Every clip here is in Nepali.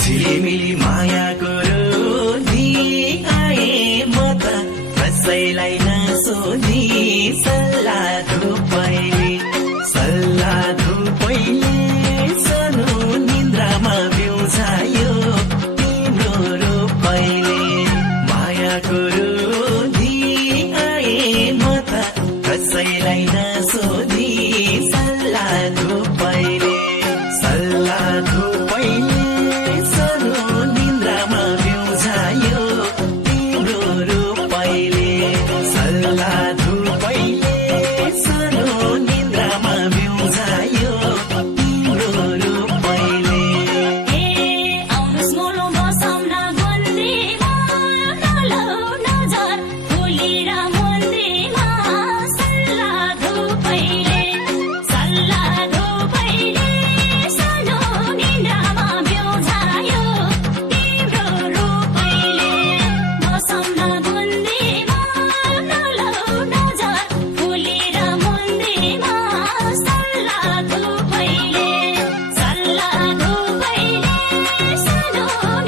झिलिमिली मायाको रोनी आए म त कसैलाई नसोधी सल्लाह धुपैले सानो निन्द्रामा बिउझायो तिम्रो रूपैले मायाको रोनी आए म त कसैलाई नसोधी सल्लाह धुपैले सानो निन्द्रामा बिउझायो तिम्रो रूपैले सल्लाह धुपैले सानो निन्द्रामा बिउझायो तिम्रो रूपैले आउनुस् मोलो बसौँ न गन्धीमा नलौ नजर फुली र मन्दिरमा सल्लाह धुपैले सानो निन्द्रामा बिउझायो तिम्रो रूपैले बसौँ न गन्धीमा नलौ नजर फुली र मन्दिरमा सल्लाह धुपैले सानो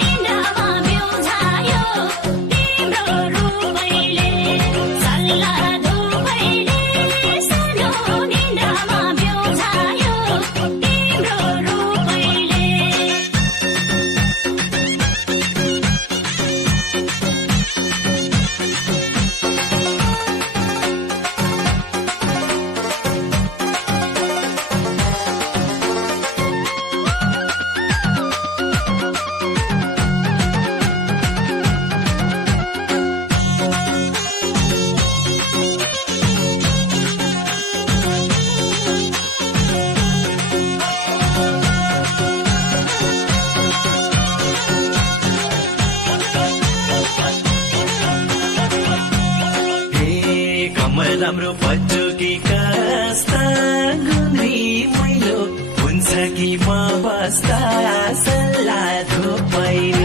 निन्द्रामा बिउझायो तिम्रो रूपैले सल्लाह धुपैले सानो निन्द्रामा बिउझायो तिम्रो रूपैले कमल राम्रो पचुकी कस्ता गुन्द्री मैलो हुन्छ कि म बस्दा सल्लाह धुपैले